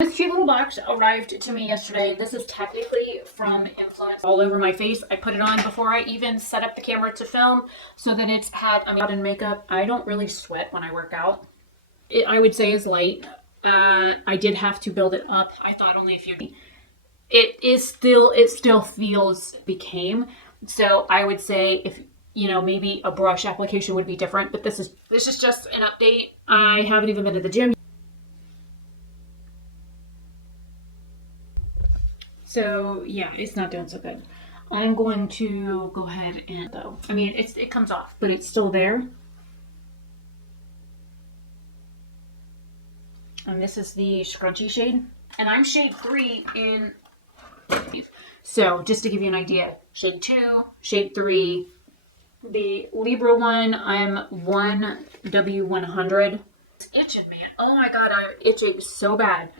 This cute little box arrived to me yesterday. This is technically from Influenster. All over my face. I put it on before I even set up the camera to film so that it's had in makeup. I don't really sweat when I work out. I would say is light. I did have to build it up. I thought only a few. It still feels became. So I would say if maybe a brush application would be different, but this is just an update. I haven't even been to the gym. So yeah, it's not doing so good. I'm going to go ahead and it comes off, but it's still there. And this is the scrunchy shade. And I'm shade 3 in. So just to give you an idea, shade 2, shade 3. The Libra one, I'm 1W100. It's itching, man. Oh my god, I'm itching so bad.